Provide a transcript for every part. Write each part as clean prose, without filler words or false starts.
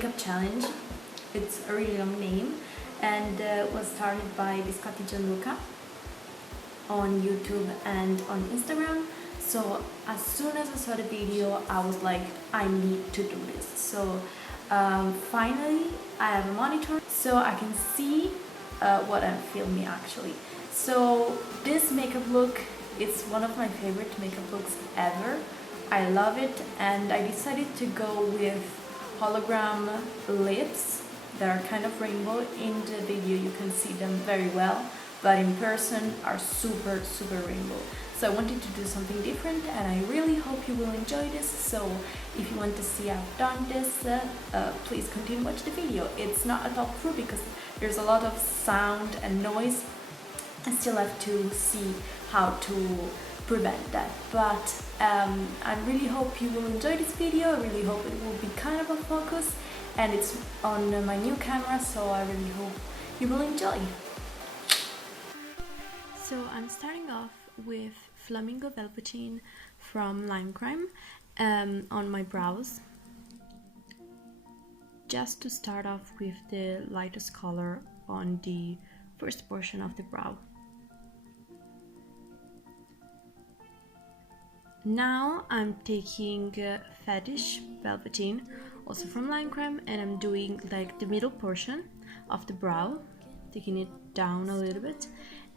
makeup challenge. It's a really long name, and was started by Biscotti Gianluca on YouTube and on Instagram. So as soon as I saw the video, I was like, I need to do this. So finally I have a monitor so I can see what I'm filming actually. So this makeup look is one of my favorite makeup looks ever. I love it, and I decided to go with hologram lips that are kind of rainbow. In the video you can see them very well, but in person are super rainbow. So I wanted to do something different, and I really hope you will enjoy this. So if you want to see how I've done this, please continue watch the video. It's not a talk through because there's a lot of sound and noise. I still have to see how to prevent that, but I really hope you will enjoy this video. I really hope it will be kind of a focus, and it's on my new camera, so I really hope you will enjoy. So I'm starting off with Flamingo Velveteen from Lime Crime on my brows, just to start off with the lightest color on the first portion of the brow. Now I'm taking Fetish Velveteen, also from Lime Crime, and I'm doing like the middle portion of the brow, taking it down a little bit.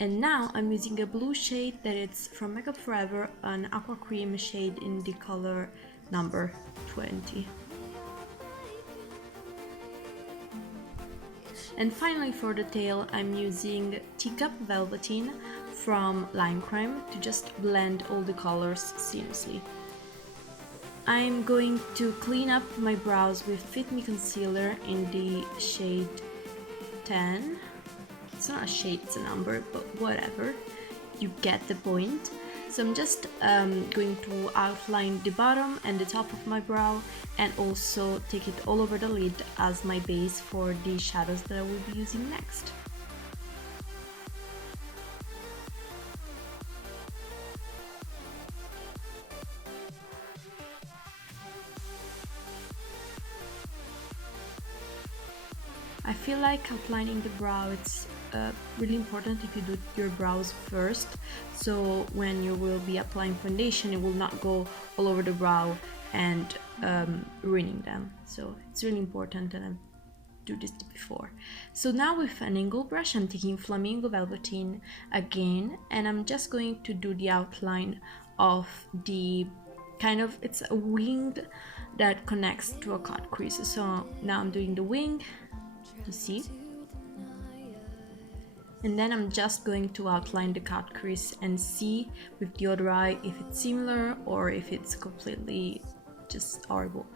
And now I'm using a blue shade that it's from Makeup Forever, an aqua cream shade in the color number 20. And finally for the tail, I'm using Teacup Velveteen from Lime Crime to just blend all the colors seamlessly. I'm going to clean up my brows with Fit Me Concealer in the shade 10. It's not a shade, it's a number, but whatever, you get the point. So I'm just going to outline the bottom and the top of my brow, and also take it all over the lid as my base for the shadows that I will be using next. I feel like outlining the brow, it's really important if you do your brows first, so when you will be applying foundation it will not go all over the brow and ruining them. So it's really important, and I've do this before. So now with an angle brush I'm taking Flamingo Velveteen again, and I'm just going to do the outline of the kind of, it's a wing that connects to a cut crease. So now I'm doing the wing, you see, and then I'm just going to outline the cut crease and see with the other eye if it's similar or if it's completely just horrible.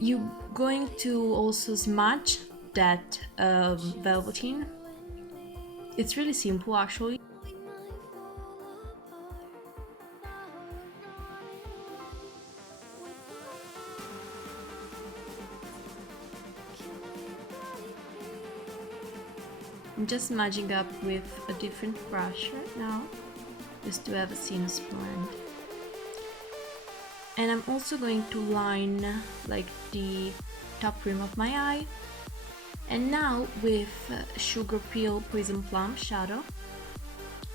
You're going to also smudge that velveteen. It's really simple actually. I'm just smudging up with a different brush right now, just to have a seamless blend. And I'm also going to line like the top rim of my eye. And now with Sugarpill Prism Plum shadow,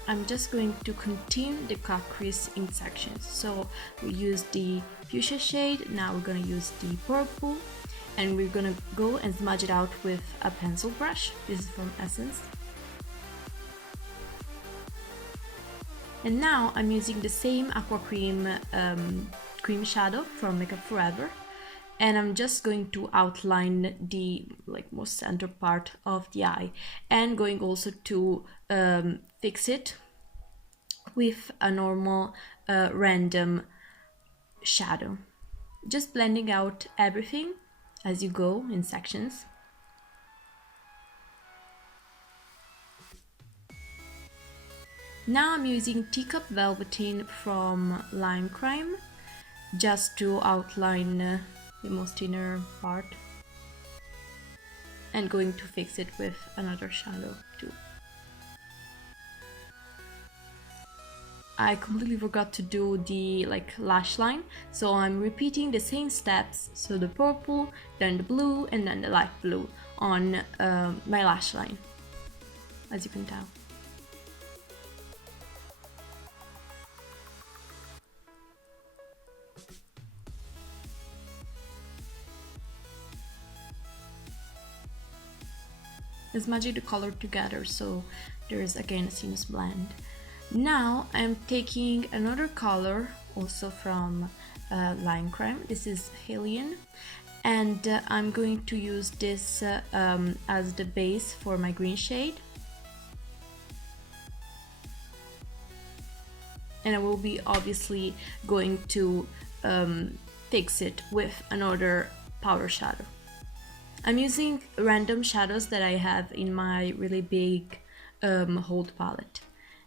I'm just going to continue the cut crease in sections. So we use the fuchsia shade, now we're gonna use the purple, and we're gonna go and smudge it out with a pencil brush. This is from Essence. And now I'm using the same aqua cream cream shadow from Makeup Forever, and I'm just going to outline the most center part of the eye, and going also to fix it with a normal random shadow, just blending out everything as you go in sections. Now I'm using Teacup Velveteen from Lime Crime just to outline the most inner part, and going to fix it with another shadow too. I completely forgot to do the lash line, so I'm repeating the same steps, so the purple, then the blue, and then the light blue on my lash line, as you can tell. Let's magic the color together so there's again a seamless blend. Now I'm taking another color also from Line Creme. This is Alien, and I'm going to use this as the base for my green shade. And I will be obviously going to fix it with another powder shadow. I'm using random shadows that I have in my really big hold palette.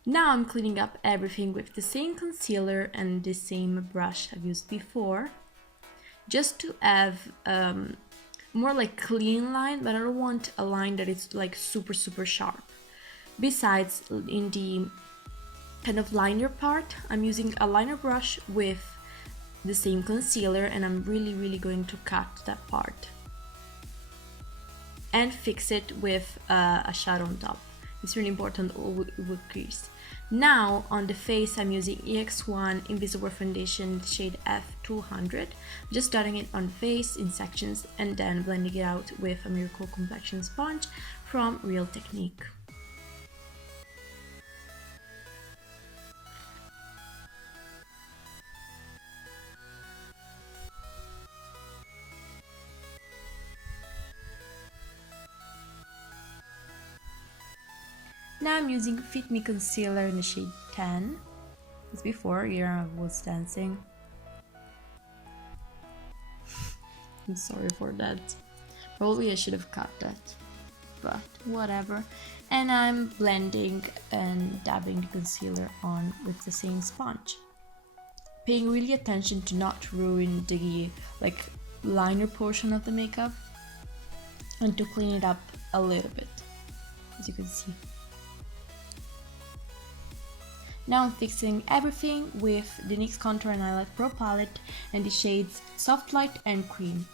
Now I'm cleaning up everything with the same concealer and the same brush I've used before, just to have more clean line, but I don't want a line that is super sharp. Besides, in the kind of liner part, I'm using a liner brush with the same concealer, and I'm really going to cut that part and fix it with a shadow on top. It's really important, or it would crease. Now on the face, I'm using EX1 Invisiwear Foundation shade F200, just dotting it on the face in sections and then blending it out with a Miracle Complexion sponge from Real Technique. Now I'm using Fit Me Concealer in the shade 10. As before, here I was dancing. I'm sorry for that. Probably I should have cut that, but whatever. And I'm blending and dabbing the concealer on with the same sponge. Paying really attention to not ruin the liner portion of the makeup and to clean it up a little bit, as you can see. Now I'm fixing everything with the NYX Contour and Highlight Pro palette and the shades Soft Light and Cream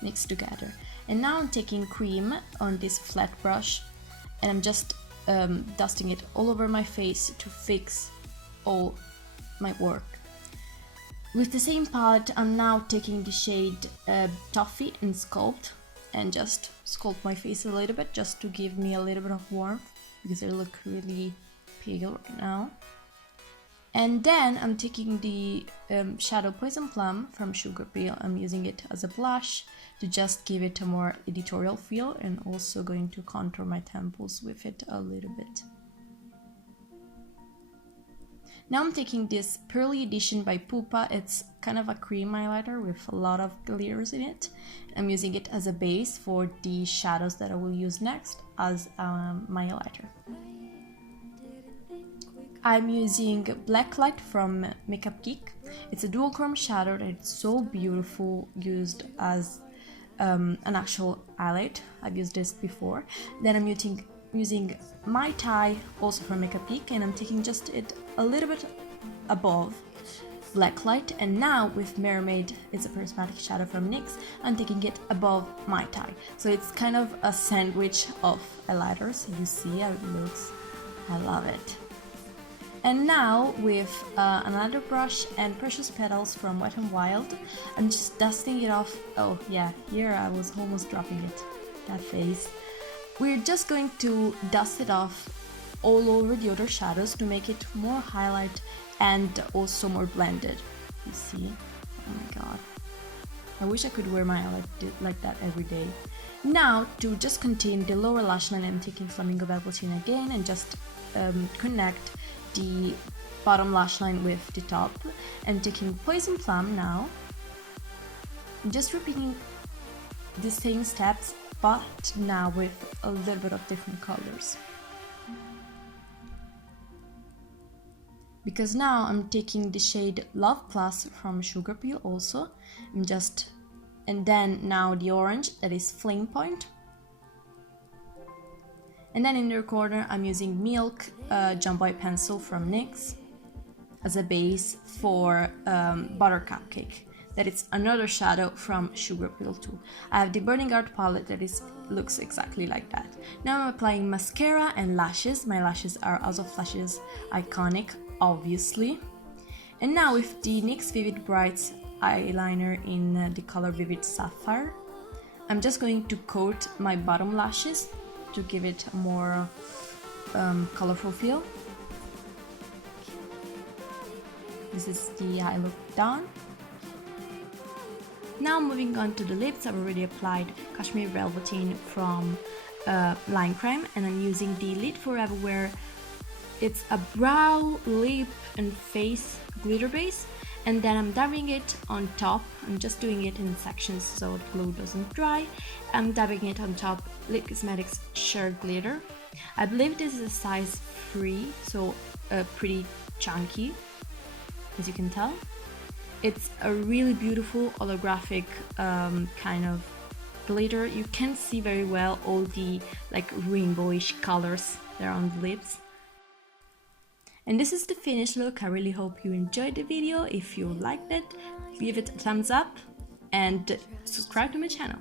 mixed together. And now I'm taking cream on this flat brush and I'm just dusting it all over my face to fix all my work. With the same palette, I'm now taking the shade Toffee and Sculpt and just sculpt my face a little bit, just to give me a little bit of warmth, because I look really pale right now. And then I'm taking the shadow Poison Plum from Sugarpill. I'm using it as a blush to just give it a more editorial feel, and also going to contour my temples with it a little bit. Now I'm taking this Pearly edition by Pupa. It's kind of a cream highlighter with a lot of glitters in it. I'm using it as a base for the shadows that I will use next as my highlighter. I'm using Blacklight from Makeup Geek. It's a dual chrome shadow and it's so beautiful, used as an actual highlight. I've used this before. Then I'm using Mai Tai, also from Makeup Geek, and I'm taking just it a little bit above Blacklight. And now with Mermaid, it's a prismatic shadow from NYX, I'm taking it above Mai Tai. So it's kind of a sandwich of highlighters. You see how it looks. I love it. And now with another brush and Precious Petals from Wet n Wild, I'm just dusting it off. Oh yeah, here I was almost dropping it, that face. We're just going to dust it off all over the other shadows to make it more highlight and also more blended. You see? Oh my god. I wish I could wear my highlight like that every day. Now, to just contain the lower lash line, I'm taking Flamingo Velveteen again and just connect the bottom lash line with the top. I'm taking Poison Plum now. I'm just repeating the same steps, but now with a little bit of different colors. Because now I'm taking the shade Love Plus from Sugarpill also. And then now the orange, that is Flame Point. And then in the corner I'm using Milk Jumbo Pencil from NYX as a base for Butter Cupcake. That is another shadow from Sugarpill too. I have the Burning Art palette that looks exactly like that. Now I'm applying mascara and lashes. My lashes are House of Lashes Iconic, obviously. And now with the NYX Vivid Brights eyeliner in the color Vivid Sapphire, I'm just going to coat my bottom lashes to give it a more colorful feel. This is the eye look done. Now moving on to the lips, I've already applied Cashmere Velveteen from Line Creme, and I'm using the Lit Forever Wear. It's a brow, lip and face glitter base, and then I'm dabbing it on top. I'm just doing it in sections so the glue doesn't dry. I'm dabbing it on top Lit Cosmetics Sheer Glitter. I believe this is a size 3, so pretty chunky, as you can tell. It's a really beautiful holographic kind of glitter. You can see very well all the like rainbowish colors there on the lips. And this is the finished look. I really hope you enjoyed the video. If you liked it, give it a thumbs up and subscribe to my channel.